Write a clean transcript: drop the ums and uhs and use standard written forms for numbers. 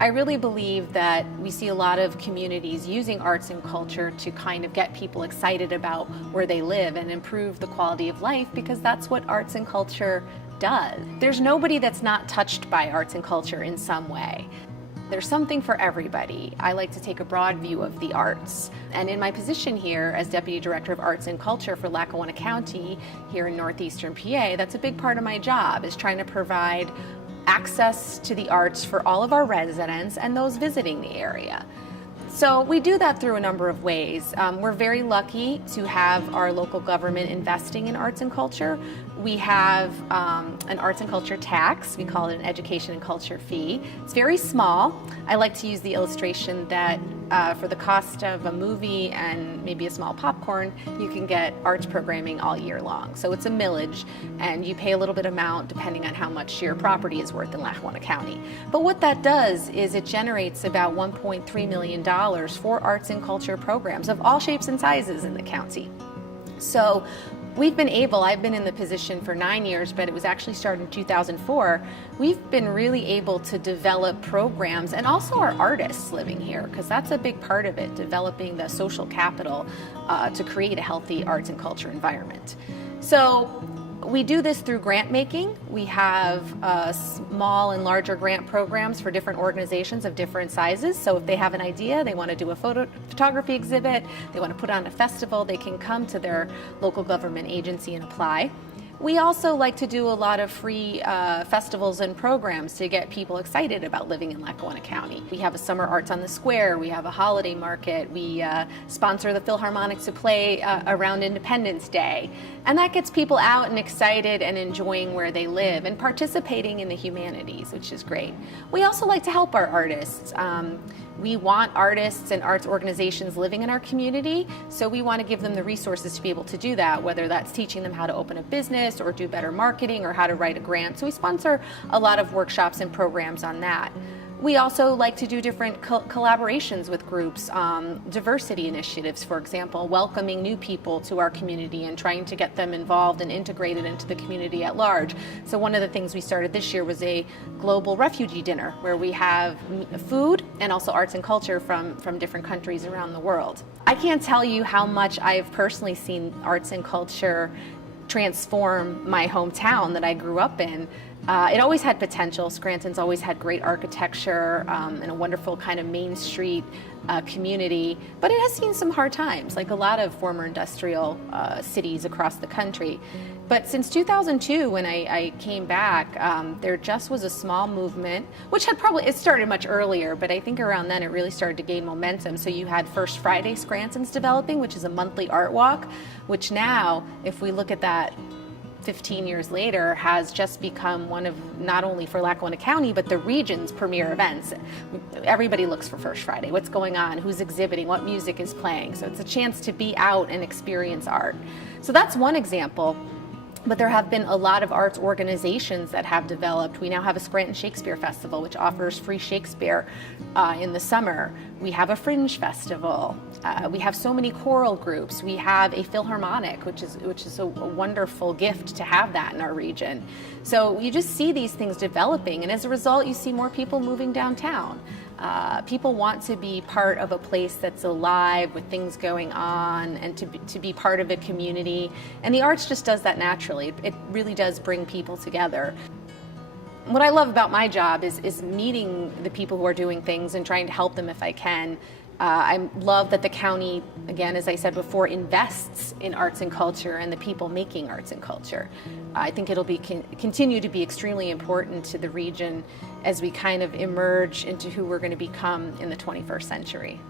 I really believe that we see a lot of communities using arts and culture to kind of get people excited about where they live and improve the quality of life, because that's what arts and culture does. There's nobody that's not touched by arts and culture in some way. There's something for everybody. I like to take a broad view of the arts. And in my position here as Deputy Director of Arts and Culture for Lackawanna County here in northeastern PA, that's a big part of my job, is trying to provide access to the arts for all of our residents and those visiting the area. So we do that through a number of ways. We're very lucky to have our local government investing in arts and culture. We have an arts and culture tax. We call it an education and culture fee. It's very small. I like to use the illustration that for the cost of a movie and maybe a small popcorn, you can get arts programming all year long. So it's a millage, and you pay a little bit amount depending on how much your property is worth in Lackawanna County. But what that does is it generates about $1.3 million for arts and culture programs of all shapes and sizes in the county. So I've been in the position for 9 years, but it was actually started in 2004. We've been really able to develop programs, and also our artists living here, because that's a big part of it, developing the social capital to create a healthy arts and culture environment. So we do this through grant making. We have small and larger grant programs for different organizations of different sizes. So if they have an idea, they want to do a photography exhibit, they want to put on a festival, they can come to their local government agency and apply. We also like to do a lot of free festivals and programs to get people excited about living in Lackawanna County. We have a Summer Arts on the Square, we have a holiday market, we sponsor the Philharmonic to play around Independence Day. And that gets people out and excited and enjoying where they live and participating in the humanities, which is great. We also like to help our artists. We want artists and arts organizations living in our community, so we want to give them the resources to be able to do that, whether that's teaching them how to open a business or do better marketing or how to write a grant. So we sponsor a lot of workshops and programs on that. We also like to do different collaborations with groups, diversity initiatives, for example, welcoming new people to our community and trying to get them involved and integrated into the community at large. So one of the things we started this year was a global refugee dinner where we have food and also arts and culture from different countries around the world. I can't tell you how much I've personally seen arts and culture transform my hometown that I grew up in. It always had potential. Scranton's always had great architecture and a wonderful kind of Main Street community, but it has seen some hard times, like a lot of former industrial cities across the country. But since 2002, when I came back, there just was a small movement, which it started much earlier, but I think around then it really started to gain momentum. So you had First Friday Scranton's developing, which is a monthly art walk, which now, if we look at that 15 years later, has just become one of, not only for Lackawanna County, but the region's premier events. Everybody looks for First Friday. What's going on? Who's exhibiting? What music is playing? So it's a chance to be out and experience art. So that's one example. But there have been a lot of arts organizations that have developed. We now have a Scranton Shakespeare Festival, which offers free Shakespeare in the summer. We have a Fringe Festival. We have so many choral groups. We have a Philharmonic, which is a wonderful gift to have that in our region. So you just see these things developing, and as a result, you see more people moving downtown. People want to be part of a place that's alive with things going on, and to be part of a community. And the arts just does that naturally. It really does bring people together. What I love about my job is meeting the people who are doing things and trying to help them if I can. I love that the county, again, as I said before, invests in arts and culture and the people making arts and culture. I think it'll continue to be extremely important to the region as we kind of emerge into who we're going to become in the 21st century.